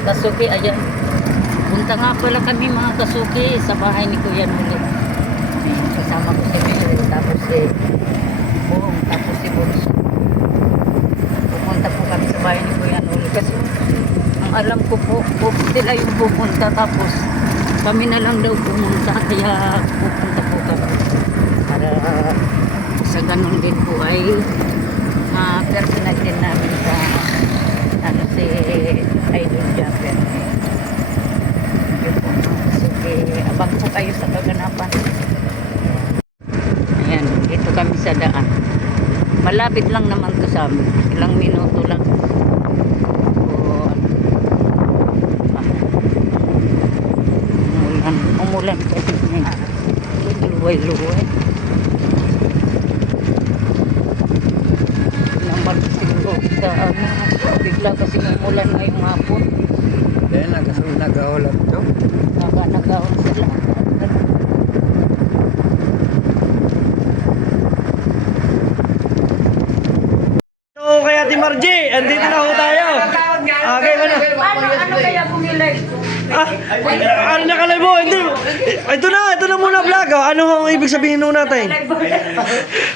mga kasuki, ayan. Punta nga pala kami mga kasuki sa bahay ni Kuya Nuli. Kasama ko si Milo, tapos si Buong, tapos si Bunso. Pupunta po kami sa bahay ni Kuya Nuli kasi ang alam ko po sila yung pupunta, tapos kami na lang daw pumunta, kaya pupunta po kami para sa ganun din po ay personal din namin sa ano si Idol Japper. Sige, abang po kayo sa kaganapan. Ayan, dito kami sa daan. Malapit lang naman to sa amin. Ilang minuto lang. Umulan kasi luway-luway. Naman siguro sa bigla kasi umulan ngayong hapon. Dahil nag-aulat to. Nag-aon sila. So, kaya Ate Margie, andito na ho tayo. Okay, Ano kaya pumili? ano nakalay mo? Hindi. Ito na muna vlog. Oh. Ano ang ibig sabihin nung natin?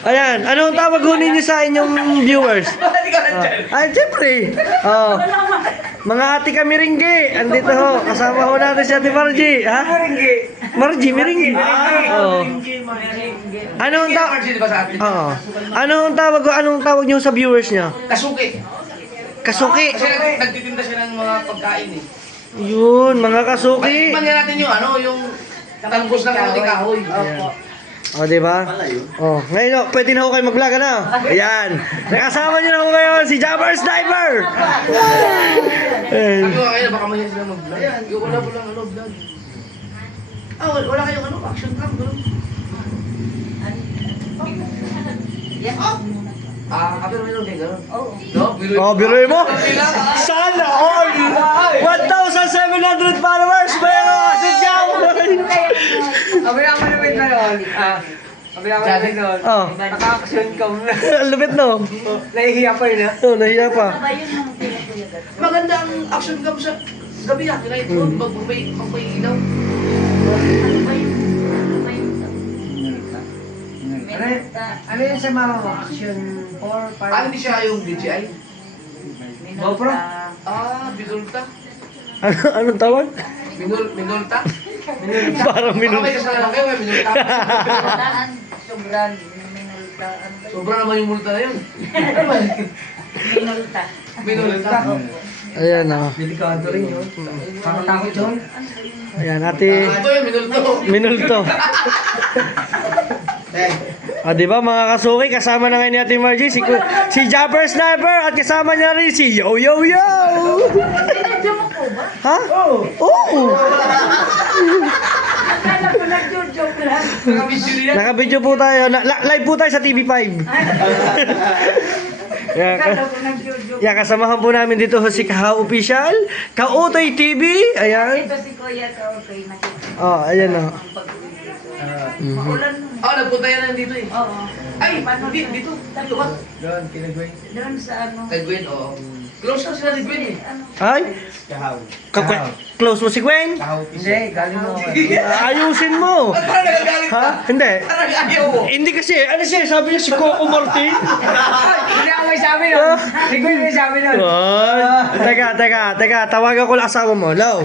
Ayan, ano ang tawag ho ninyo sa inyong viewers? Ay, siyempre. Oh. Mga ate kami ringgi. Andito ho. Kasama ho natin si Ate Margie. Ha? Margie, miringgi. Oh. Ano ang tawag? Oo. Anong tawag niyo sa viewers niyo? Kasuki. Kasuki. Kasi nagtitinda siya ng mga pagkain eh. Yun, mga kasuki. Tikman nga natin yung ano, yung talbos ng kamote kahoy. O, diba? O, ngayon, oh, pwede na ho kayo mag-vlog, ano? Ayan. Nakasama nyo na ho ngayon, si Jabber Sniper! Sabi ko kayo, baka mahiya sila mag-vlog. Yung wala lang ano, vlog. Ah, wala kayong ano, action cam, gano'n. Kapiro mo yun, gano'n. No? Oh, biruin mo? Sana all! 1,700 followers! Pero, si Jabber! Kabila mo naman na yun. Kabila mo naman nun. Oh. Naka-action cam na. Lupit, no? Nahihiya pa yun, ha? Oh, nahiya pa. Maganda ang action cam sa gabi ah. Kaya ito, pag may ilaw. Ano yun sa mama mo? Action 4, 5? Hindi siya yung DJI? GoPro? Binulta. Anong tawag? Minulta? Parang Baka may kasalanan kayo, may minulta. Sobrang minultaan. Sobra naman yung multa na yun. Minulta. Minulta. Ayan, oh. Delikado rin yun. Pakatakot yun. Ayan, ate. Ito yung minulto. Minulto. Ah, di ba mga kasuki, kasama na ngayon ni Ate Margie, si Jabber Sniper, at kasama niya rin si Yo Yo Yo! Pinadyo mo po ba? Ha? Oo! Akala ko nag-joke lang. Nakabidyo niya. Naka-video po tayo, live po tayo sa TV5. Yan, Akala ko nag-joke. yan, kasamahan po namin dito si Kaha Official, Kautoy TV, ayan. Ito si Kuya ka, okay, nakita. Oh, ayan o. Maulan. Nagpunta yan nandito eh. Oo. Ay, dito. Dito ba? Doon, kinagway. Doon sa ano. Kay Gwen, oo. Close na sila ni Gwen eh. Ay, Kahaw. close mo si Gwen. Hindi, galing mo. Ayusin mo. Ba't parang nagagalit ka? Ha? Hindi. Parang ayaw mo. Hindi kasi, ano siya, sabi niya si Coco Martin. Hindi ako may sabi nun. Hindi ko may sabi nun. Teka, tawagan ko lang asawa mo. Hello.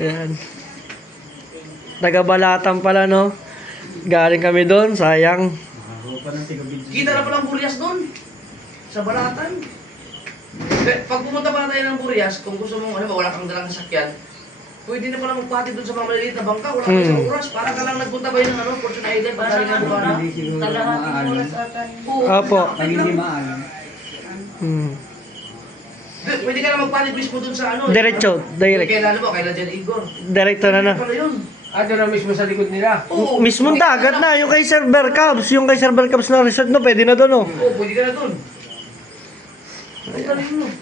Ayan. Taga-Balatan pala, no? Galing kami doon, sayang. Kita na palang Burias doon. Sa Balatan. Pag pumunta pa na tayo ng Burias, kung gusto mong wala kang dalang sasakyan, pwede na pala magpatid doon sa mga maliliit na bangka. Wala kang isang oras. Para ka lang nagpunta ba yun ng Fortune Island, pagaling ng Bukana. Kalahating oras ata. Opo. Pag hindi maalam. Pwede ka na magpatid mismo doon sa Diretso, direct. Kailan mo, kailan dyan Igor. Diretso na na. Pala yun. Doon na mismo sa likod nila. Oo. Mismong dagat na, yung kay Server Cubs, yung kay Server Cubs na resort, no? Pwede na doon, no? Oo, pwede ka na doon. Ang galing mo.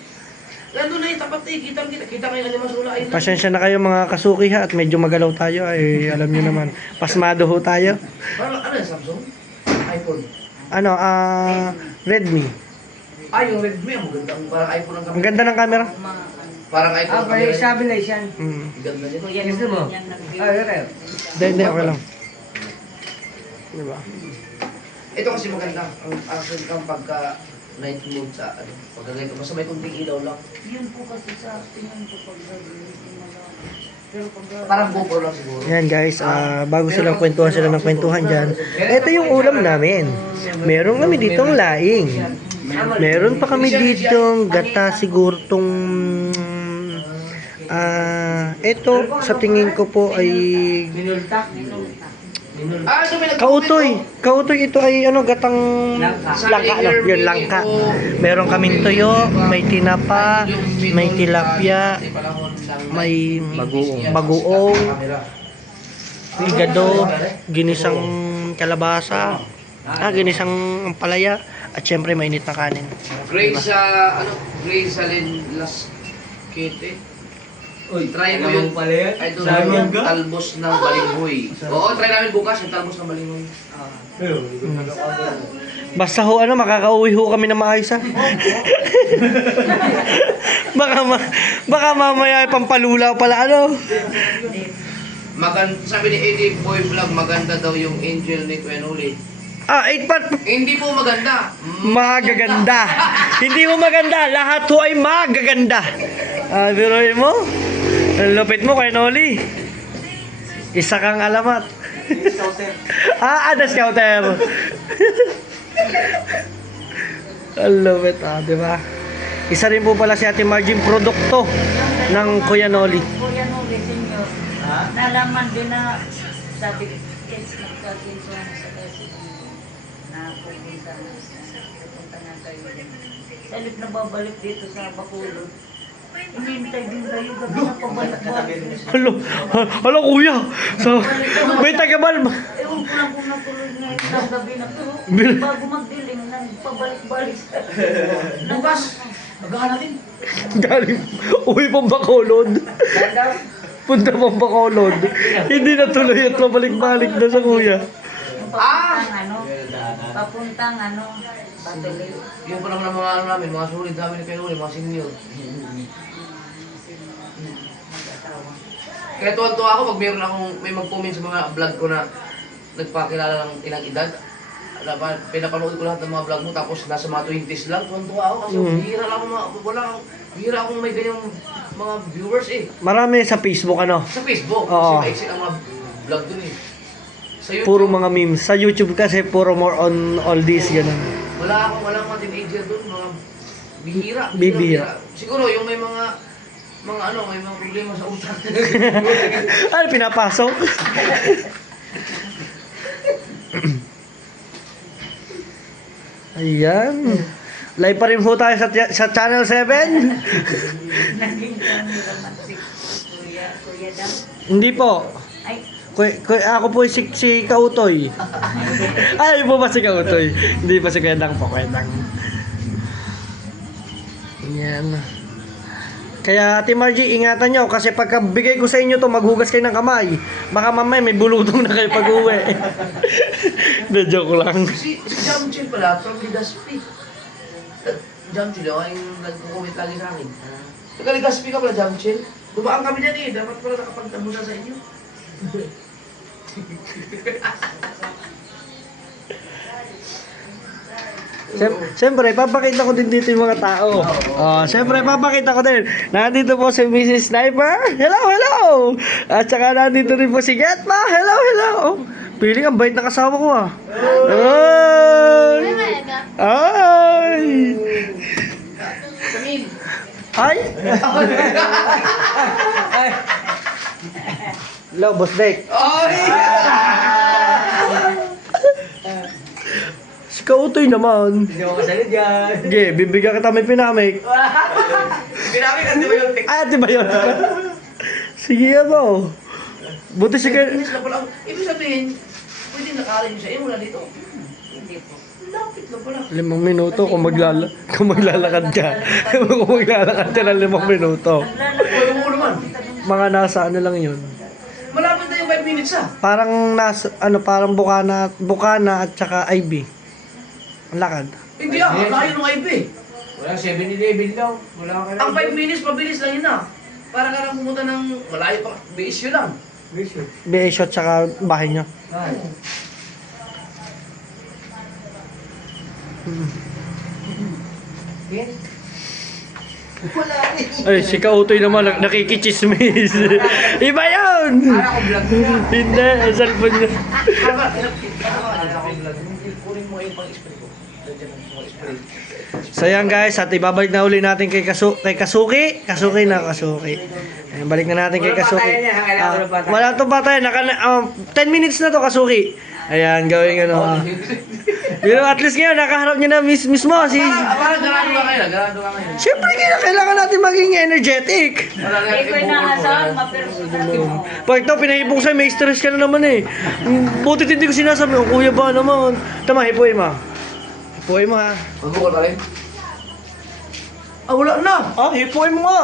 Nandun na yung tapat eh, kita kayo ng Masula Island. Pasensya na kayo mga kasuki ha, at medyo magalaw tayo, ay alam nyo naman. Pasmado ho tayo. Ano yung Samsung? iPhone. Ano, Redmi. Ay, yung Redmi, ang magandang parang iPhone ang Ang ganda ng camera. Parang iPhone ang Pwede camera. stabilization. Mm. Ang ganda niya. Kuya Gusto mo? yan Okay. Hindi, okay lang. Diba? Ito kasi maganda. Ang action kang pagka night mode sa ano. Pagka ganito, basta may kunting ilaw lang. Yun po kasi sa tingin ko pag pero pag Parang GoPro lang siguro. Yan guys, bago sila kwentuhan sila ng kwentuhan dyan. Ito yung ulam namin. Meron kami ditong laing. Meron pa kami ditong gata siguro tong ito sa tingin ko po ay Minulta. Ah, ito may kautoy. Kautoy ito ay ano gatang langka no, yun langka. Meron kaming tuyo, may tinapa, may tilapia, may bagoong, igado, ginisang kalabasa, ginisang ampalaya, at syempre mainit na kanin. Grace Grace Alin Las Kete. Try mo yun. Ay, ito na yung talbos ng balinghoy. Oo, try namin bukas yung talbos ng balinghoy. Basta ho makakauwi ho kami na maayos ha. baka mamaya ay pampalulaw pala ano. Sabi ni Eddie Boy Vlog, maganda daw yung angel ni Kuya Noli. 8 part. Hindi po maganda. Magaganda. Hindi mo maganda. Lahat ho ay magaganda. Biruin mo. Ang lupit mo kay Noli. Isa kang alamat. Ada scouter. Ang lupit. Di ba? Isa rin po pala si Ate Margin produkto ng Kuya Noli. Kuya Noli, senyor. Nalaman din na sabi kids nagkakintuhan sa kasi na pupunta nga kayo. Sa halip na babalik dito sa Bacolod. Hinihintay din kayo gabi na pabalik-balik. Halo kuya. So, may tagabal. Ewan ko lang kung natuloy ngayon ng gabi na pero bago magdilim nang pabalik-balik. Bukas, agahan natin. Galing. Uwi pang Bacolod. Punta pang Bacolod. Hindi na tuloy at pabalik-balik na sa kuya. Papuntang Batuloy. Yung pa naman ang mga namin, mga sulit namin ni Kuya Noli, mga senior. Kaya tuwan-tuwa ako pag may mag-comment sa mga vlog ko na nagpakilala ng ilang edad. Pinapanood ko lahat ng mga vlog mo tapos nasa mga 20s lang. Tuwan-tuwa ako kasi bihira lang bihira akong may ganyang mga viewers eh. Marami sa Facebook Sa Facebook, Oo. kasi maiksi ang mga vlog dun eh. Sa YouTube, Puro mga memes. Sa YouTube kasi puro more on all this ganun. walang mga teenager dun, mga bihira. Bibihira. Siguro yung may mga problema sa utak. Ano pinapasok? Ayan. Live pa rin po tayo sa Channel 7. Naging kami romantic. Kuya Dam. Hindi po. Ay, Ako po si Kautoy. Ay, po ba si Kautoy? Hindi pa si Kwedang po, Kwedang. Yan. Kaya Ate Margie, ingatan nyo kasi pagka bigay ko sa inyo to maghugas kayo ng kamay. Baka mamay may bulutong na kayo pag-uwi. De joke lang. Si Jamchil pala, from Legazpi. Jamchil, yung nagko-comment lagi sa akin. Taga Legazpi ka pala, Jamchil. Dumaan kami dyan eh, dapat pala nakapagtamusa sa inyo. Siyempre, papakita ko din dito yung mga tao. Siyempre, papakita ko din. Nandito po si Mrs. Sniper. Hello, hello! At saka nandito rin po si Getma. Hello, hello! Piling ang bait na kasama ko ah. Ay! Ay! Ay! Hello, Boss Dek. Ay! Si Kautoy naman. Hindi ako kasali dyan. Sige, bibigyan kita may pinamik. Pinamik ang antibiotic. Di ba yun? Sige ano. Buti si Ken. Inis na pala. Ibig sabihin, pwede nakarin siya. Mula dito. hindi po. Lapit na pala. 5 minuto kung maglalakad ka. Kung maglalakad ka ng 5 minuto. Pwede mo naman. Mga nasa ano lang yun. Malapit na yung 5 minutes ah. Parang nasa, parang Bukana at saka IB. Ang lakad. Hindi ah, layo ng IP. Wala, 7-Eleven daw. Wala ka Ang 5 minutes, mabilis lang yun ah. Para ka lang pumunta ng malayo pa. BSU lang. BA shot tsaka bahay nyo. Ay, si Kautoy naman nakikichismis. Iba yun! Para ko vlog mo na. Hindi, ang cellphone niya. Tama, kunin mo yung pang-spray ko. Nandiyan ang pang-spray. So yan guys, at ibabalik na uli natin kay Kasuki. Kasuki na Kasuki. Ayan, balik na natin kay Kasuki. Wala itong patayan. 10 minutes na to Kasuki. Ayan, gawin ano. Pero at least ngayon, nakaharap niya na mismo si... Parang garado ka ngayon, garado ka ngayon. Siyempre, kailangan natin maging energetic. Wala na Ikaw yung na bukol mo. asal, mapersonatin mo. Pag ito, pinahipong sa'yo, may stress ka na naman eh. Butit hindi ko sinasabi, oh, kuya ba naman. Tama, hipuin mo. Hipuin mo ha. Magbukol pa rin? Ah, wala na! Ah, hipuin mo nga.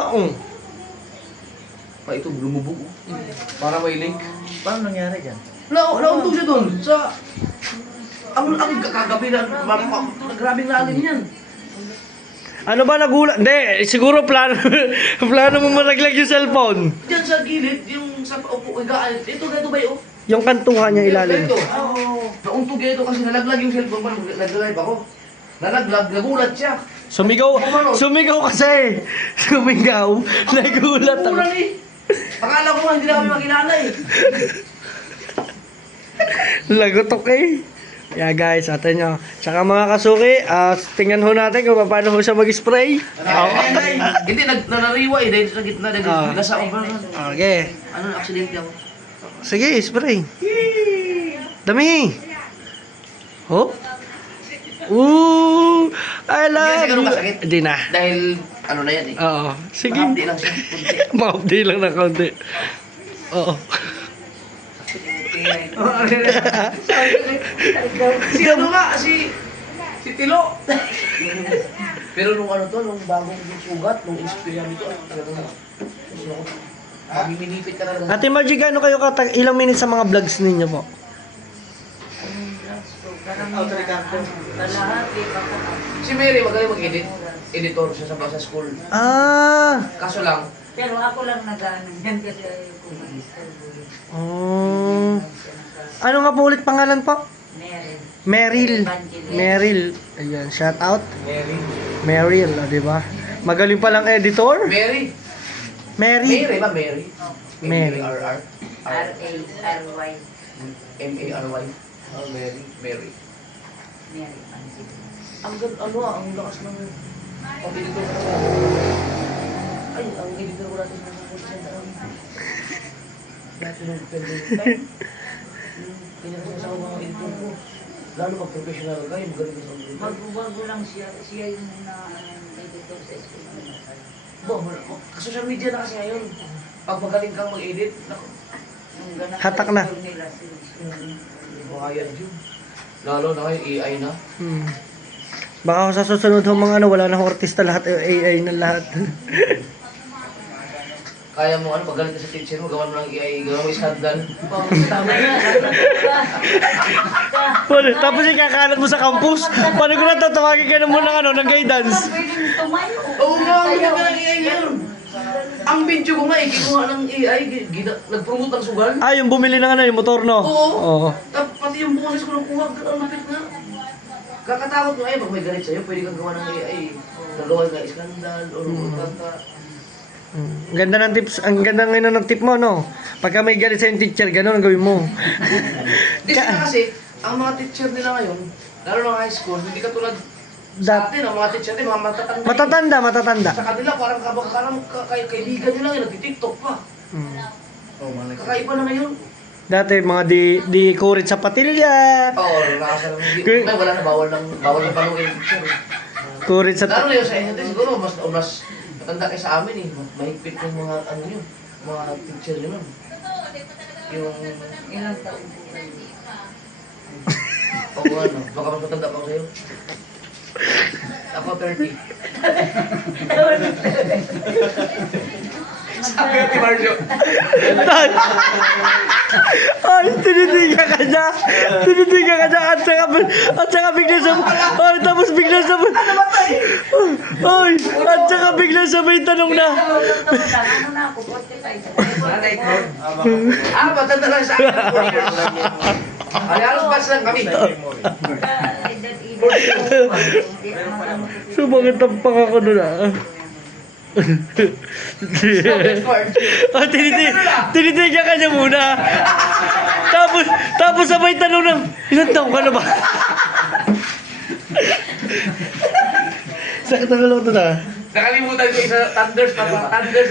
Pa ito, lumubog. Para may link. Paano nangyari dyan? Nauntog siya doon. Sa... Ang kagabi na, grabing lalim yan. Ano ba nagulat? Hindi, siguro plano plano mo maraglag yung cellphone. Diyan sa gilid, yung sa upo, higaan. Ito, ganito ba yun? Yung kantuhan niya ilalim. Ito. Nauntog ito kasi nalaglag yung cellphone pa. Nag-live ako. Nalaglag, nagulat siya. Sumigaw kasi. Sumigaw. Nagulat ako. Nagulat eh. Akala ko nga, hindi na kami makilala eh. Lagotok eh. Yeah guys, atin nyo. Tsaka mga Kasuki, tingnan ho natin kung paano ho siya mag-spray. Hindi, nanariwa eh. Dahil sa gitna, dahil nasa over. Okay. Ano, aksidente ako. Sige, spray. Dami. Oh. Ooh. I love Hindi na siguro you. kasakit. Hindi na. Dahil, ano na yan eh. Oo. Sige. Mahapdi lang siya. Kunti. Mahapdi lang ng konti. Oo. Si ano nga, si Tilo. Pero nung ano to, nung bagong sugat, nung experience nito, talagang gusto ko. Miminipit ka talaga. Ate Margie, gaano kayo ilang minutes sa mga vlogs ninyo po? Kalahati pa ko. Si Mary, magaling mag-edit. Editor siya sa school. Ah. Kaso lang, Pero ako lang nag-ano yan kasi ayaw ko mag-istorbo. Oh. Ano nga po ulit pangalan po? Meron. Meryl. Evangeline. Meryl. Ayan, shout out. Mary. Meryl, di ba? Magaling palang editor. Mary. Mary. Mary ba? Mary. Mary. M-A-R-R. R-A-R-Y. M-A-R-Y. Oh, Mary. Mary. Mary Evangeline. Ang lakas ng... Ang editor ko. Ay, ang editor ko natin ng dati nung pandemic time. Pinagsasawa mga editor ko. Lalo pag professional ka, yung magaling ka sa editor. Magbago lang siya. Siya yung editor sa school. Social media na kasi ngayon. Pag magaling kang mag-edit, naku, Nung ganun Hatak sa na. school nila, makayad yun. Lalo na kayo, AI na. Baka sa susunod ho mga ano, wala na ho artista lahat, AI na lahat. Kaya mo ano, pag galing ka sa teacher mo, gawan mo ng AI, gawan mo iskandal. Tama yan. Tapos ikakalat mo sa campus. Paano ko na tatawagin ka na muna ng guidance? Pwedeng tumayo. Oo nga, ang ganda ng AI ngayon. Ang video ko nga eh, kinuha ng AI, nag-promote ng sugal. Ah, yung bumili ng ano, yung motor, no? Oo. Pati yung boses ko nakuha, ang lapit na. Kakatakot mo pag may galit sa'yo, pwede kang gawa ng AI. Nagawa nga iskandal, o kanta. Ang ganda ng tips, ang ganda ngayon ng tip mo, no? Pagka may galit sa yung teacher, gano'n ang gawin mo. Di sila kasi, ang mga teacher nila ngayon, lalo na high school, hindi katulad sa atin, ang mga teacher nila, mga matatanda. Matatanda. Sa kanila, parang kaibigan nyo lang yun, nag-tiktok pa. Kakaiba na ngayon. Dati, mga di kurit sa patilya. Oo, nakasal ng hindi. May wala na, bawal na paluin yung teacher. Kurit sa... Lalo na yun sa inyo, siguro, mas matanda kayo sa amin eh. Mahigpit yung mga, ano yun, mga teacher nyo nun. Yung, Ilang taon po kayo? o ano, baka mas matanda pa ako sa'yo. Ako 30. Sabi ni Marjo. Ay, tinitigan ka niya. Tinitigan ka niya. At saka bigla sa... Ay, tapos bigla sa... Ay, at saka bigla sa may tanong na. Ano na ako, 45. Nanay ko. Matanda lang sa akin. Ay, halos batch lang kami. Sumangat ang paka ko nun ah. Oh, tinitigan ka niya muna. Tapos sabay tanong ng, ilan taong ka na ba? Sakit ang ulo ito na. Nakalimutan ko isa, Thunders pa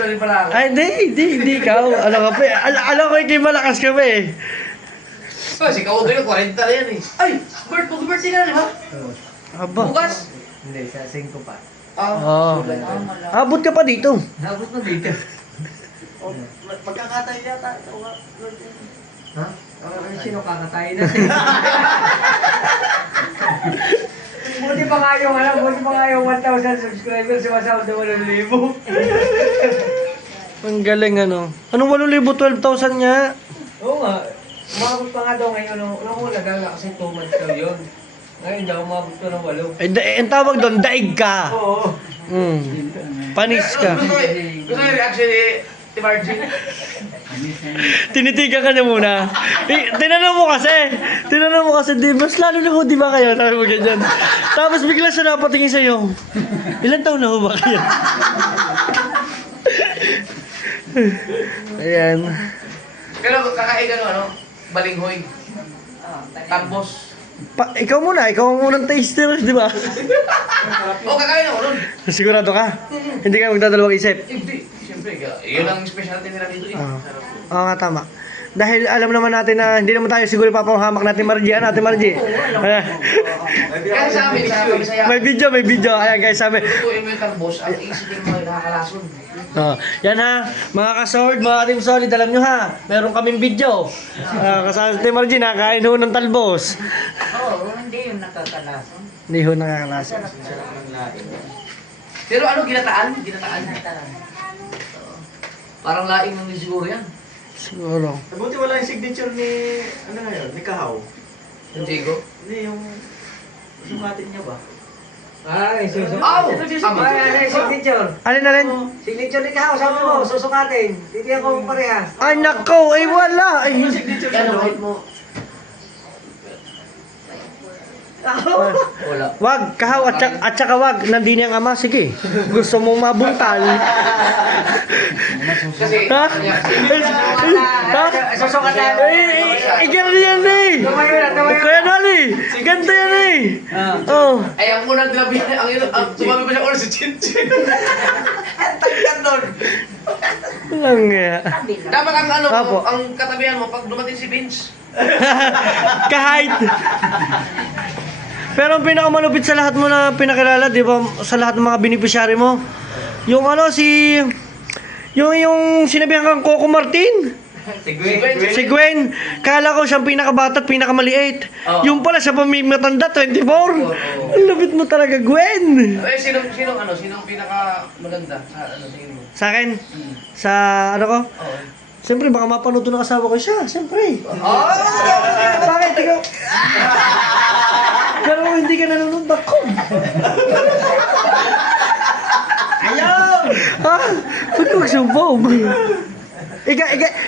rin pala ako. Ay, hindi ikaw. Alam ka pa eh. Alam ko ikay malakas ka pa eh. Si Kaudoy na 40 na yan eh. Ay, mag-birthday ka na, di ba? Aba. Bukas? Hindi, sa 5 pa. Oo. Abot ka pa dito. Nabot mo dito. Pagkakatayo yata. Ha? Sino kakatayin na? Buti pa nga yung, buti pa nga yung 1,000 subscribers, sumasahod na 8,000. Ang galing ano. Anong 8,000, 12,000 niya? Oo nga. Umabot pa nga daw ngayon. Nung una gala kasi 2 months daw yun. Ngayon daw umabot ko ng 8. Ang tawag doon, daig ka. Oo. Panis ka. Gusto ko yung reaction ni Tim Archie. Tinitigan ka niya muna. Tinanong mo kasi, di, mas lalo na ho, di ba kayo? Sabi mo ganyan. Tapos bigla siya napatingin sa'yo. Ilan taon na ho ba kayo? Ayan. Pero kakain ano? Balinghoy. Tambos. Ikaw muna, ikaw ang unang taster, di ba? Kakain ako nun. Sigurado ka? Hindi ka magdadalawang isip? Hindi. Siyempre, yun ang specialty nila dito eh. Oo nga, tama. Dahil alam naman natin na hindi naman tayo siguro papahamak natin Margie. Ano, Ate Margie? Kaya sa amin, sa Bisaya, May video. Ayan guys, sabi. tutuin mo yung tambos, ang isipin mo ay nakakalason. Yan ha, mga ka-sword, mga team solid, alam nyo ha, meron kaming video. Kasama sa Ate Margie, nakakain ho ng talbos. Oo, hindi yung nakakalason. Hindi ho nakakalaso. Pero ano, ginataan? Ginataan. Parang laing ng siguro yan. Siguro. Buti wala yung signature ni, ano ngayon, ni Kahaw. Yung Diego. Hindi, yung sumatin niya ba? Ay, susunod. Aw! Ay, signature. Alin? Signature ni Kao, sabi mo, susukatin. Titiyan ko parehas. Ay nako, ay wala. Ay, Signature Yan siya ang doon. height mo. Wala. wag, kahaw at saka wag, nandini ang ama, sige. Gusto mong mabuntal. Kasi, Ha? Ha? Susukat na. Ikaw yan eh. Kaya nali, ganito yan eh. Oh. ay ang unang grabe, ang sumabi ko siya oras si Chinchin. Ang tagdan doon. Lang nga. Dapat ang ano Apo. mo, ang katabihan mo, pag dumating si Vince. Kahit. Pero ang pinakamalupit sa lahat mo na pinakilala, di ba, sa lahat ng mga beneficiary mo, yung ano, yung sinabihan kang Coco Martin, si Gwen, kala ko siyang pinakabata at pinakamaliit. Oo. Yung pala siya pa may matanda, 24. Ang lupit mo talaga, Gwen. Eh, sinong pinaka maganda sa ano tingin mo? Sa akin, sa ano ko, Oo. siyempre baka mapanood ng asawa ko siya, siyempre. Oh! Bakit ikaw? Pero kung hindi ka nanonood, bako. Ayaw! Ha? Ba't ka magsumbong?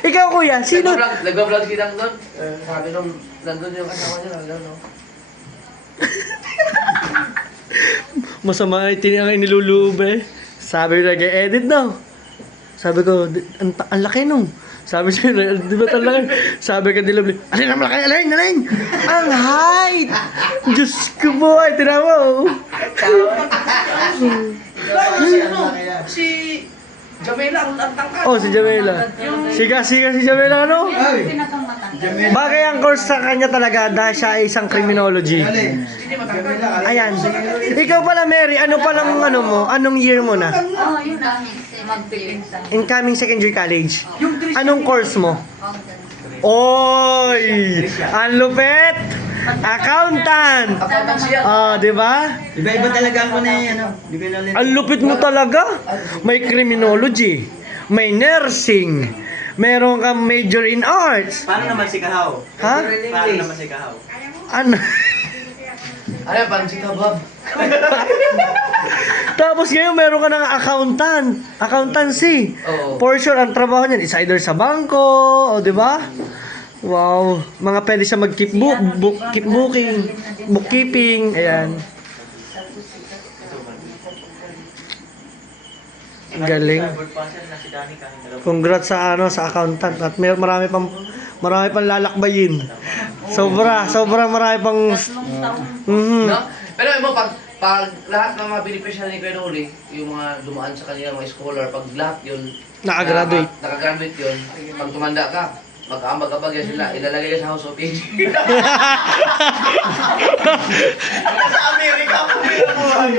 Ikaw kuya, sino? Nag-vlog si Dang doon. Sabi nung nandun yung kasama niya, nandun no? Masama ang iniluloob eh. Sabi ko nag-edit daw. Sabi ko, ang laki nung. Sabi siya, di ba talaga? Sabi ka nila, alin ang laki, alin! Ang height! Diyos ko po, ay tinawa. Si ano? Si Jamela, ang tangkad. Oh, si Jamela. Siga si Jamela, ano? Pinakamatanda. Bagay ang course sa kanya talaga dahil siya ay isang criminology. Hindi matangkad. Ayan. Ikaw pala, Mary, ano palang ano mo? Anong year mo na? Oo, yun ang magpiling sa Incoming second year college. Anong course mo? fountain. Oy! Ang lupet! Accountant! Accountancy yan. Di ba? Iba-iba talaga ako na ano. Di ba nalit? Ang lupit mo talaga. May criminology, may nursing, meron kang major in arts. Paano naman si Kahaw? Ha? Paano naman si Kahaw? Ano? Ano yan, parang si Kabab. Tapos ngayon meron ka ng accountancy. Oo. For sure, ang trabaho niyan is either sa bangko, o di ba? Wow, mga pwede siya mag-keep keep booking, bookkeeping, ayan. Ang galing. Cyber passer na si Danny kahit dalawa. Congrats sa accountant at may marami pang lalakbayin. Sobrang marami pang No? Pero mo, pag lahat ng mga beneficiary ni Kuya Noli, yung mga dumaan sa kanila, mga scholar, pag lahat yun, Nakagraduate. nakagraduate yun, pag tumanda ka, mag-aambag-abag yan sila, ilalagay ka sa House of Age. Sa Amerika po buhay.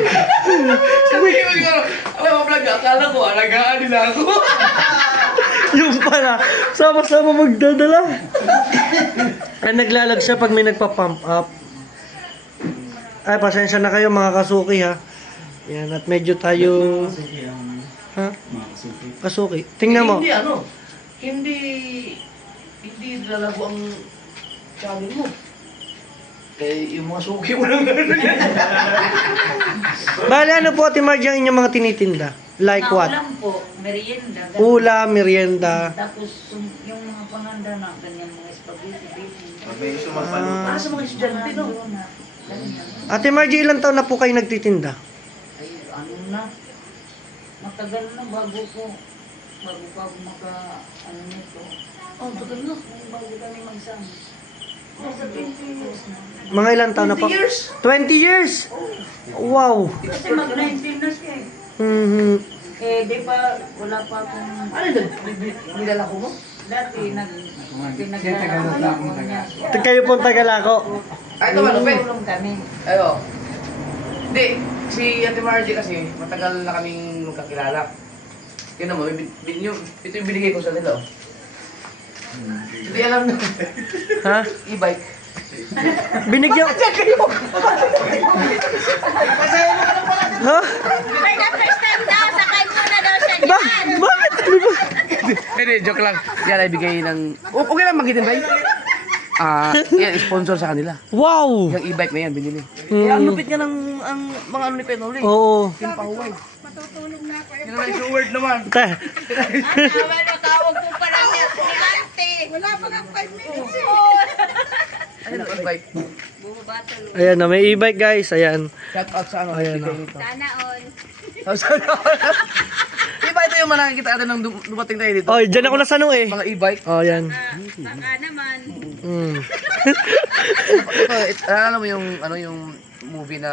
Sabi ko siguro, alam mo vlog, akala ko, alagaan nila ako. Yung pala, sama-sama magdadala. Ay, naglalag siya pag may nagpa-pump up. Ay, pasensya na kayo mga kasuki ha. Yan, at medyo tayo... Ha? Kasuki. Tingnan mo. Hindi lalago ang channel mo. Eh, yung mga suki mo lang Bale, ano po, Ate Margie, ang inyong mga tinitinda? Like what? Ulam po, merienda. ganun. Ulam, merienda. Tapos yung mga panganda na ganyan mga spaghetti, baking. Mabay sumapalo. Para sa mga estudyante, no? Ganyan. Ate Margie, ilang taon na po kayo nagtitinda? Ay, ano na. Matagal na bago pa ako ano nito. Oh, tagal na. Bago kami magsama. Nasa 20 years na. Mga ilang taon na po? 20 years? 20 years! Wow! Kasi mag-19 na siya eh. Mhm. Eh, di pa, wala pa akong... Ano yun? Nilala ko mo? Dati, pinaglalako niya. Kayo po ang Tagalako. Ay, ito malupit. Tulong kami. Ayo. Hindi, si Ate Margie kasi, matagal na kaming magkakilala. Tingnan mo, ito yung binigay ko sa nila. Oh. Hindi alam na. Ha? E-bike. Binigyan... Ha? May na-first time daw, sakay muna daw siya Ba? dyan. Bakit? Hindi, joke lang. Yan ay bigay ng... Okay lang magitin ba? Yan, sponsor sa kanila. Wow! Yung e-bike na yan, binili. Eh, ang lupit nga ng ang mga ano ni Kuya Noli. Oo. Pahuway. Yun naman yung word naman. Ta- Tama na tawag po pala ni Auntie. Wala pa nga 5 minutes yun. Ano yung e-bike? Ayan na, may e-bike guys. Ayan. Shout out sa ano. Ayan, bigay oh. nito. Sana all. Iba ito yung nakikita natin nung dumating tayo dito. Oy, dyan ako nasanong eh. Mga e-bike. Oh, yan. Baka naman. Mm. Alam mo yung ano yung movie na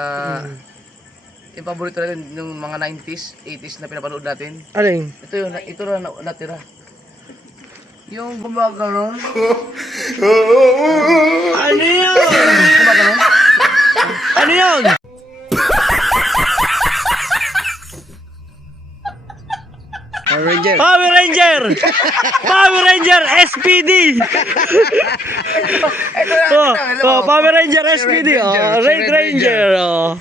yung paborito natin yung mga 90s, 80s na pinapanood natin. Alin? Ito na natira. Yung gumagano'n. Ano yun? Gumagano'n. Ano yun? Power Ranger. Power Ranger! Power Ranger SPD! Power Ranger SPD. Oh, Red Ranger. Oh.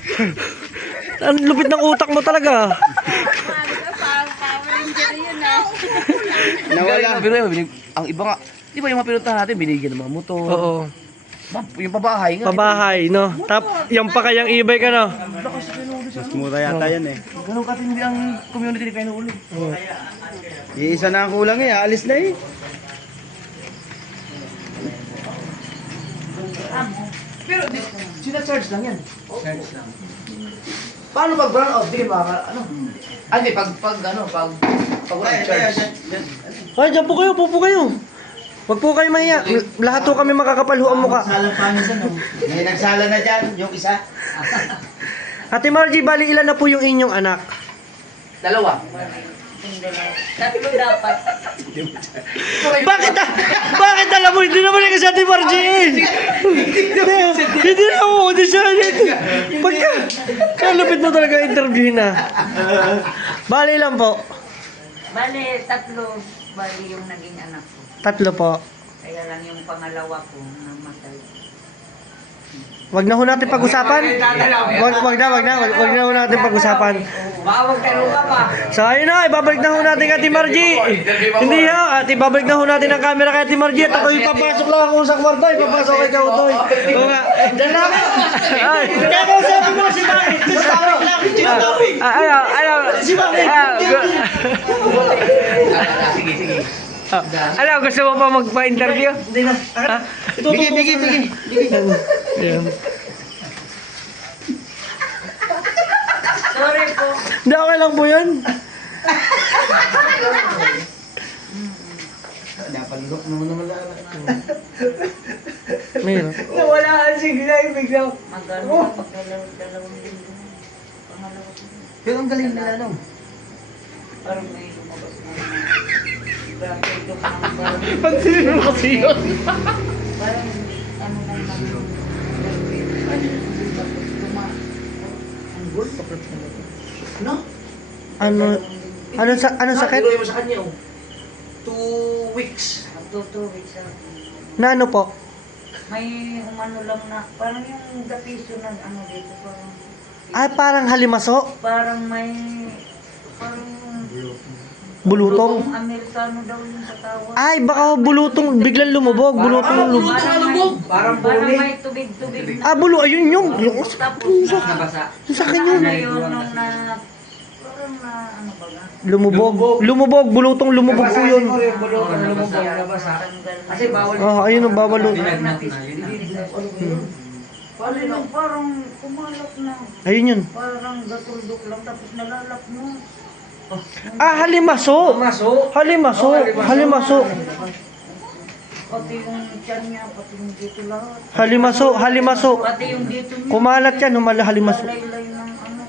Ang lupit ng utak mo talaga. Parang Power Ranger yun ah. Nawala. Ang iba nga, di ba yung mga pinuntahan natin, binigyan ng mga motor. Oo. Yung pabahay nga. Pabahay, no? Yung pa kayang e-bike, ano? Mas mura yata yan eh. Ganun katindi ang community ni Kuya Noli. Iisa na ang kulang eh. Alis na eh. Pero sina-charge lang yan. Charge lang. Paano pag burn out? Di ba? Ano? Hindi, pag wala charge. Ay, dyan po kayo, pupo kayo. Wag po kayo mahiya. Lahat po kami makakapalho ang muka. Salang paano dyan oh. May nagsala na dyan, yung isa. Ate Margie, bali ilan na po yung inyong anak? Dalawa. Tatlo dapat. Bakit alam mo? Hindi naman kasi Ate Margie eh. Hindi na mo. Hindi siya. Pagka, kalupit mo talaga interview na. Bali ilan po? Bale, tatlo. Bali yung naging anak ko. Tatlo po. Kaya lang yung pangalawa ko namatay. Wag na ho natin pag-usapan. Wag na ho natin pag-usapan. Baka magtanong ka pa. So ayun na, ibabalik na ho natin kay Ate Margie. Hindi ha, at ibabalik na ho natin ang camera kay Ate Margie at ako ipapasok lang ako sa kwarto, ipapasok kay Kautoy. Oo nga. Diyan lang. Ay, kaya ko sabi mo si Bakit. Si Bakit. Sige. Ano, gusto mo pa magpa-interview? Hindi na. Bigi. Sorry po. Hindi, okay lang po yun. Napalulok naman lang. Mayroon. Nawala ang signal, biglang. Magano pag dalawang linggo. Pangalawa ko. Pero ang galing nila, no? Parang may lumabas na. Bakit ito parang Pag sino kasi yun? parang ano lang naman. No? Ano sakit? Biruin mo sa kanya, oh. 2 weeks. Magtutuwid sa Na ano po? may umano lang na parang yung dapiso ng ano dito parang Ay, parang halimaso? parang may parang Bulutong? Amerikano daw yung sa tawag. Ay, baka biglang lumubog. Bulutong lumubog. Parang Parang buli. may tubig-tubig na. Ah, ayun yung. Tapos Nabasa. Yung sa akin yun. ano yun nung na parang na ano ba nga? Lumubog. Bulutong lumubog po yun. Siguro yung bulong na lumubog, nabasa. Kasi bawal. Oh, ayun ang bawal. Parang kumalap na. Ayun yun. Parang gatuldok lang tapos nalalap mo. Ah, halimaso. Maso. Halimaso. Pati yung tiyan niya, pati yung dito lahat. Halimaso. Pati yung dito niya. Kumalat yan, halimaso. Laylay ng ano.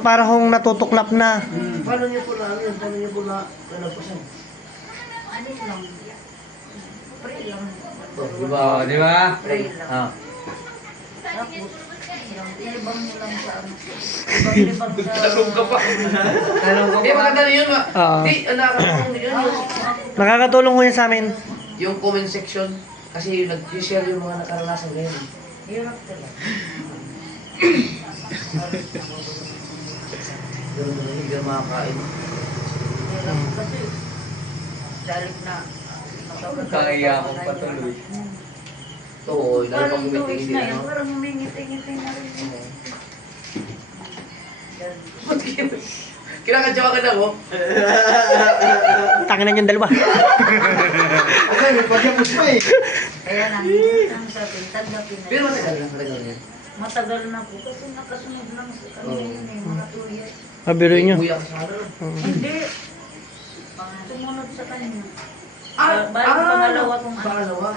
Parang Parang natutuklap na. Paano niyo po na nalampasan? ano lang. Pray lang. Diba? Di ba? Pray lang. Ah. Tapos, ilibang mo lang sa ano. Ibang sa... Talog ka pa. Tanong ko Hindi, pa. maganda na yun. Oo. Hindi, nakakatulong yun. Nakakatulong ko yan sa amin. Yung comment section, kasi nag-share yung mga nakaranasan ngayon. Hirap talaga. Ganun na hindi ka makakain. Hirap kasi. Dalik na. Kaya akong patuloy. Ito, lalo pag Parang 2 weeks umitingin na din, yun. ano? Parang humingiti-ngiti na rin. Ba't kinakadyawa ka na mo? Tanginan yung dalawa. Kaya ang sabi, tanggapin na. Pero matagal na yan. Matagal na po kasi nakasunod lang sa kanya yun eh, mga 2 years. Mabiro nyo. Kuya ka sa ano? Hindi. Sumunod sa kanya. Balik pangalawa kong ano. Pangalawa?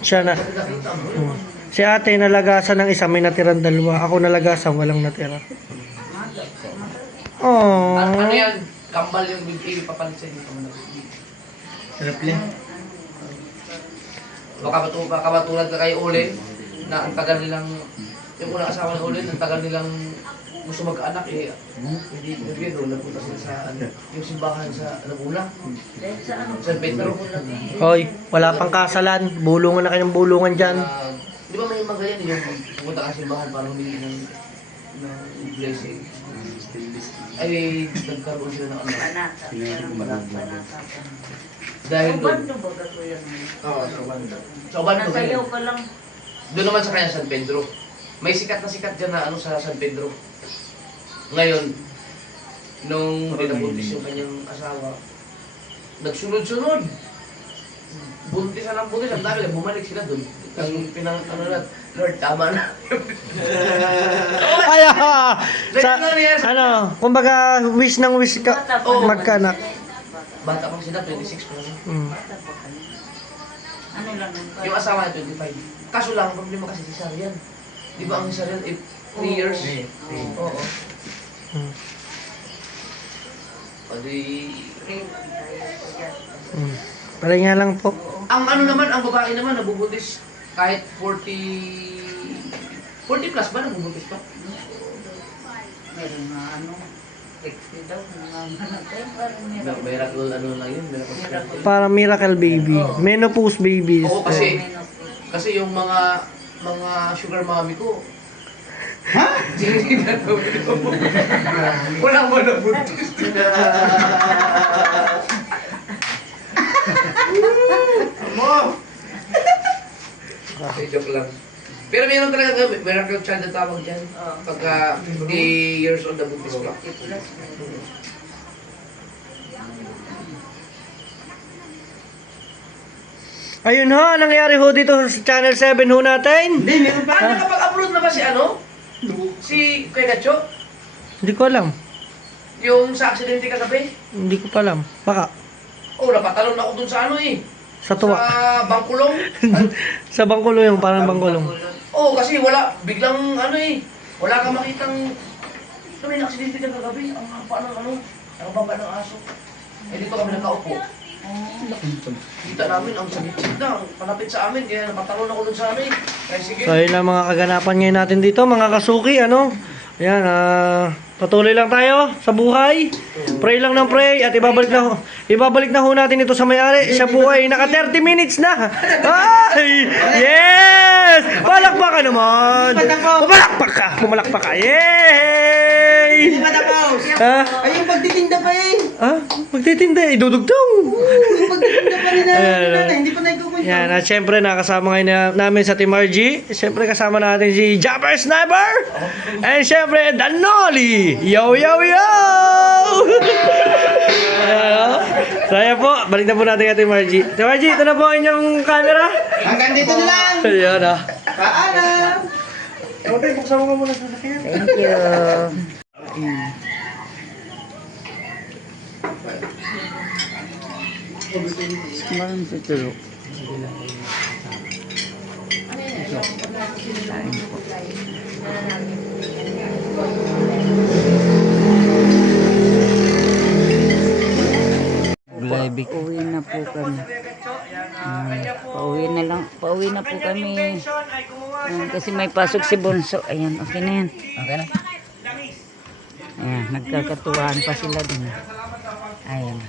Siya na. Nakita mo. Si ate nalagasan ng isa, may natirang dalawa. Ako nalagasan, walang natira. Oh. Ano yan? Kambal yung bibili papalit sa inyo. Baka matulad ka kay Olin na ang tagal nilang yung unang asawa ni Olin, ang tagal nilang gusto magkaanak eh. Hindi nabigyan doon, nagpunta sila sa ano, yung simbahan sa Laguna. Dahil sa ano, San Pedro. Hoy, wala pang kasalan. Bulungan na kayong bulungan dyan. Di ba may mga ganyan yung pumunta ka sa simbahan para humili ng blessing? Ay, nagkaroon sila ng ano. panata. Parang panata. Dahil Ang doon. bando ba gato yan? Oo, sa banda. Sa banda Nasayaw ka lang. Doon naman sa kanya San Pedro. May sikat na sikat dyan na ano sa San Pedro. Ngayon, nung pinabuntis yung kanyang asawa, nagsunod-sunod. Buntis na ng buntis. Ang dami na bumalik sila doon. Ang ano na, Lord, tama na. Ay, kumbaga, wish ng wish ka, Bata pa Oo. naman magkanak. sila, eh. Bata pa sila, 26 pa lang. Bata pa kami. Ano lang yung Yung asawa niya, 25. Kaso lang, ang problema kasi si Sarian. Di ba ang Sarian, 3 years? Oo. Pwede... pray lang tayo. Pala nga lang po. Ang ano naman, ang babae naman, nabubuntis kahit 40 plus ba nabubuntis pa? Meron na ano, 60 daw, nanganganak tayo, parang meron. Miracle ano lang yun, miracle. Miracle. Para miracle baby. Menopause babies. Oo, kasi Kasi yung mga sugar mommy ko, ha? Hindi na daw. Walang manabuntis. Joke lang. Pero meron talaga miracle child na tawag dyan. Pagka 50 years old na buntis pa. Ayun ho, nangyari ho dito sa Channel 7 ho natin. Hindi, meron pa. Nakapag-upload na ba si ano? Si Kuya Gacho? Hindi ko alam. Yung sa aksidente kagabi? Hindi ko pa alam. Baka. Oh, napatalon ako dun sa ano eh. Sa tuwa. Sa Bangkulong. Sa bangkulo yung parang bangkulong. Oo, kasi wala, biglang ano eh. Wala kang makitang... Ito may aksidente ka kagabi. Ang haba ng ano, ang baba ng aso. Eh dito kami nakaupo. Kita namin ang sagit-sagit na, ang palapit sa amin, kaya napatalon ako dun sa amin. Kaya sige. So yun lang mga kaganapan ngayon natin dito, mga kasuki, ano? Ayan, patuloy lang tayo sa buhay. Pray lang ng pray at ibabalik na ho natin ito sa may-ari. Siya po ay naka 30 minutes na. Ay! Yes! Palakpakan naman! Pumalakpak ka! Yay! Hindi pa tapos. Ha? Ay, yung pagtitinda pa eh. Ha? Magtitinda, idudugtong! Pagtitinda pa rin Ayan. hindi pa naikukwento. Yan, at syempre nakasama ngayon namin sa Team RG. Syempre kasama natin si Jumper Sniper. And syempre, Danoli. Yo, yo, yo! Ayan, so ayan po, balik na po natin kay Team RG. Team RG, ito na po ang inyong camera. Hanggang dito na lang. Ayan ah. Paalam. Okay, buksan mo ka muna sa sakyan. Thank you. Semalam sa tulog. Uwi na po kami. Pauwi na po kami. Kasi may pasok si Bonso. Ayan, okay na yan. Okay na. Ayan, nagkakatuwaan pa sila din. Ayan.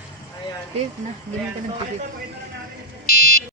Pip na, hindi mo ka nagpipip.